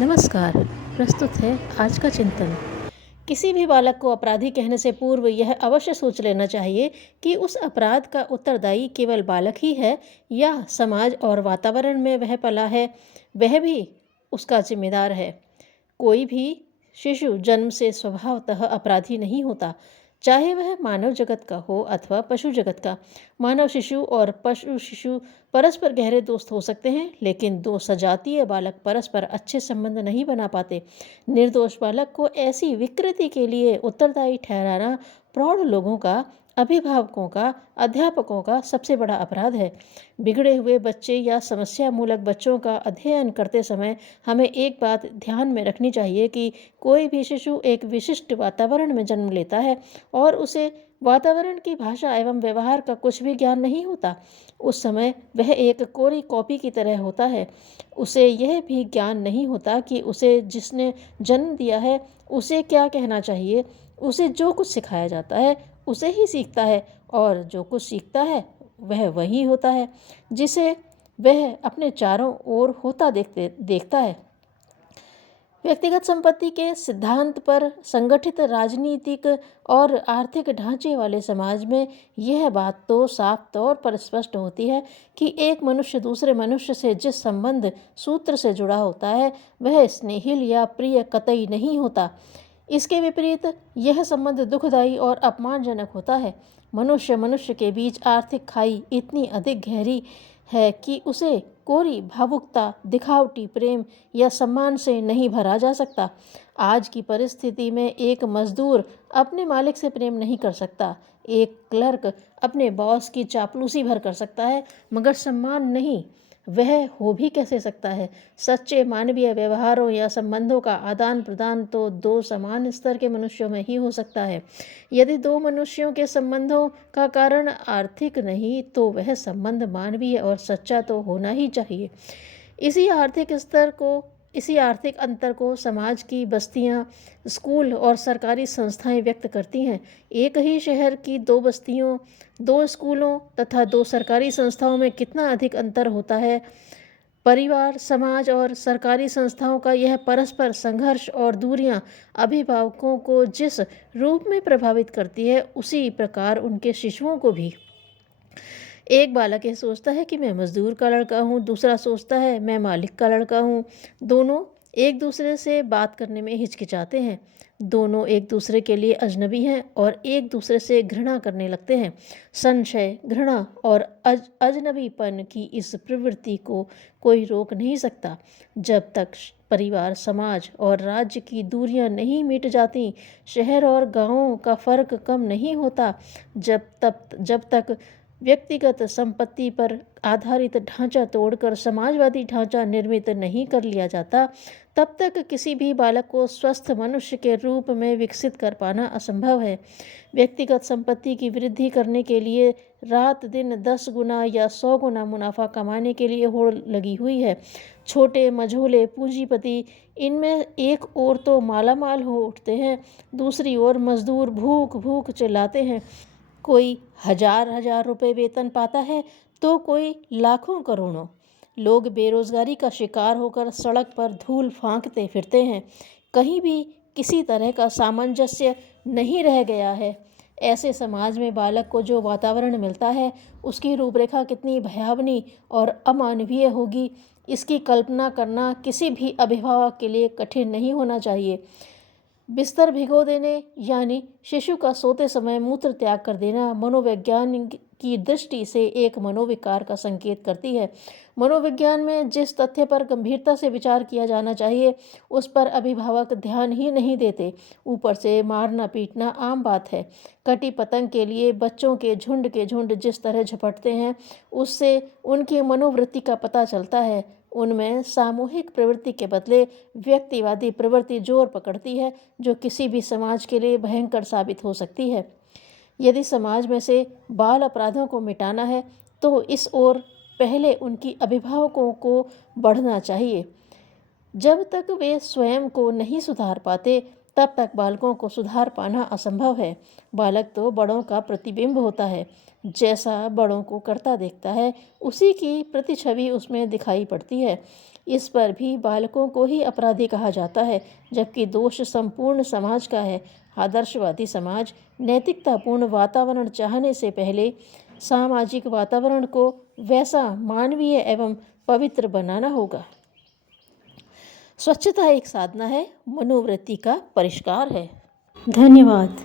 नमस्कार। प्रस्तुत है आज का चिंतन। किसी भी बालक को अपराधी कहने से पूर्व यह अवश्य सोच लेना चाहिए कि उस अपराध का उत्तरदायी केवल बालक ही है या समाज और वातावरण में वह पला है, वह भी उसका जिम्मेदार है। कोई भी शिशु जन्म से स्वभावतः अपराधी नहीं होता, चाहे वह मानव जगत का हो अथवा पशु जगत का। मानव शिशु और पशु शिशु परस्पर गहरे दोस्त हो सकते हैं, लेकिन दो सजातीय बालक परस्पर अच्छे संबंध नहीं बना पाते। निर्दोष बालक को ऐसी विकृति के लिए उत्तरदायी ठहराना प्रौढ़ लोगों का, अभिभावकों का, अध्यापकों का सबसे बड़ा अपराध है। बिगड़े हुए बच्चे या समस्या मूलक बच्चों का अध्ययन करते समय हमें एक बात ध्यान में रखनी चाहिए कि कोई भी शिशु एक विशिष्ट वातावरण में जन्म लेता है और उसे वातावरण की भाषा एवं व्यवहार का कुछ भी ज्ञान नहीं होता। उस समय वह एक कोरी कॉपी की तरह होता है। उसे यह भी ज्ञान नहीं होता कि उसे जिसने जन्म दिया है उसे क्या कहना चाहिए। उसे जो कुछ सिखाया जाता है उसे ही सीखता है, और जो कुछ सीखता है वह वही होता है जिसे वह अपने चारों ओर होता देखता है। व्यक्तिगत संपत्ति के सिद्धांत पर संगठित राजनीतिक और आर्थिक ढांचे वाले समाज में यह बात तो साफ तौर पर स्पष्ट होती है कि एक मनुष्य दूसरे मनुष्य से जिस संबंध सूत्र से जुड़ा होता है वह स्नेहिल या प्रिय कतई नहीं होता। इसके विपरीत यह संबंध दुखदायी और अपमानजनक होता है। मनुष्य मनुष्य के बीच आर्थिक खाई इतनी अधिक गहरी है कि उसे कोरी भावुकता, दिखावटी प्रेम या सम्मान से नहीं भरा जा सकता। आज की परिस्थिति में एक मजदूर अपने मालिक से प्रेम नहीं कर सकता, एक क्लर्क अपने बॉस की चापलूसी भर कर सकता है, मगर सम्मान नहीं। वह हो भी कैसे सकता है? सच्चे मानवीय व्यवहारों या संबंधों का आदान प्रदान तो दो समान स्तर के मनुष्यों में ही हो सकता है। यदि दो मनुष्यों के संबंधों का कारण आर्थिक नहीं तो वह संबंध मानवीय और सच्चा तो होना ही चाहिए। इसी आर्थिक अंतर को समाज की बस्तियां, स्कूल और सरकारी संस्थाएं व्यक्त करती हैं। एक ही शहर की दो बस्तियों, दो स्कूलों तथा दो सरकारी संस्थाओं में कितना अधिक अंतर होता है। परिवार, समाज और सरकारी संस्थाओं का यह परस्पर संघर्ष और दूरियां अभिभावकों को जिस रूप में प्रभावित करती है, उसी प्रकार उनके शिशुओं को भी। एक बालक यह सोचता है कि मैं मजदूर का लड़का हूँ, दूसरा सोचता है मैं मालिक का लड़का हूँ। दोनों एक दूसरे से बात करने में हिचकिचाते हैं। दोनों एक दूसरे के लिए अजनबी हैं और एक दूसरे से घृणा करने लगते हैं। संशय, घृणा और अजनबीपन की इस प्रवृत्ति को कोई रोक नहीं सकता। जब तक परिवार, समाज और राज्य की दूरियां नहीं मिट जाती, शहर और गांवों का फर्क कम नहीं होता, जब तक व्यक्तिगत संपत्ति पर आधारित ढांचा तोड़कर समाजवादी ढांचा निर्मित नहीं कर लिया जाता, तब तक किसी भी बालक को स्वस्थ मनुष्य के रूप में विकसित कर पाना असंभव है। व्यक्तिगत संपत्ति की वृद्धि करने के लिए रात दिन 10 गुना या 100 गुना मुनाफा कमाने के लिए होड़ लगी हुई है। छोटे मझोले पूंजीपति इनमें एक ओर तो मालामाल हो उठते हैं, दूसरी ओर मजदूर भूख भूख चिल्लाते हैं। कोई हजार हजार रुपए वेतन पाता है तो कोई लाखों करोड़ों। लोग बेरोजगारी का शिकार होकर सड़क पर धूल फांकते फिरते हैं। कहीं भी किसी तरह का सामंजस्य नहीं रह गया है। ऐसे समाज में बालक को जो वातावरण मिलता है उसकी रूपरेखा कितनी भयावनी और अमानवीय होगी, इसकी कल्पना करना किसी भी अभिभावक के लिए कठिन नहीं होना चाहिए। बिस्तर भिगो देने यानी शिशु का सोते समय मूत्र त्याग कर देना मनोविज्ञान की दृष्टि से एक मनोविकार का संकेत करती है। मनोविज्ञान में जिस तथ्य पर गंभीरता से विचार किया जाना चाहिए उस पर अभिभावक ध्यान ही नहीं देते। ऊपर से मारना पीटना आम बात है। कटी पतंग के लिए बच्चों के झुंड जिस तरह झपटते हैं उससे उनकी मनोवृत्ति का पता चलता है। उनमें सामूहिक प्रवृत्ति के बदले व्यक्तिवादी प्रवृत्ति जोर पकड़ती है, जो किसी भी समाज के लिए भयंकर साबित हो सकती है। यदि समाज में से बाल अपराधों को मिटाना है तो इस ओर पहले उनकी अभिभावकों को बढ़ना चाहिए। जब तक वे स्वयं को नहीं सुधार पाते तब तक बालकों को सुधार पाना असंभव है। बालक तो बड़ों का प्रतिबिंब होता है। जैसा बड़ों को करता देखता है उसी की प्रतिछवि उसमें दिखाई पड़ती है। इस पर भी बालकों को ही अपराधी कहा जाता है, जबकि दोष संपूर्ण समाज का है। आदर्शवादी समाज नैतिकतापूर्ण वातावरण चाहने से पहले सामाजिक वातावरण को वैसा मानवीय एवं पवित्र बनाना होगा। स्वच्छता एक साधना है, मनोवृत्ति का परिष्कार है। धन्यवाद।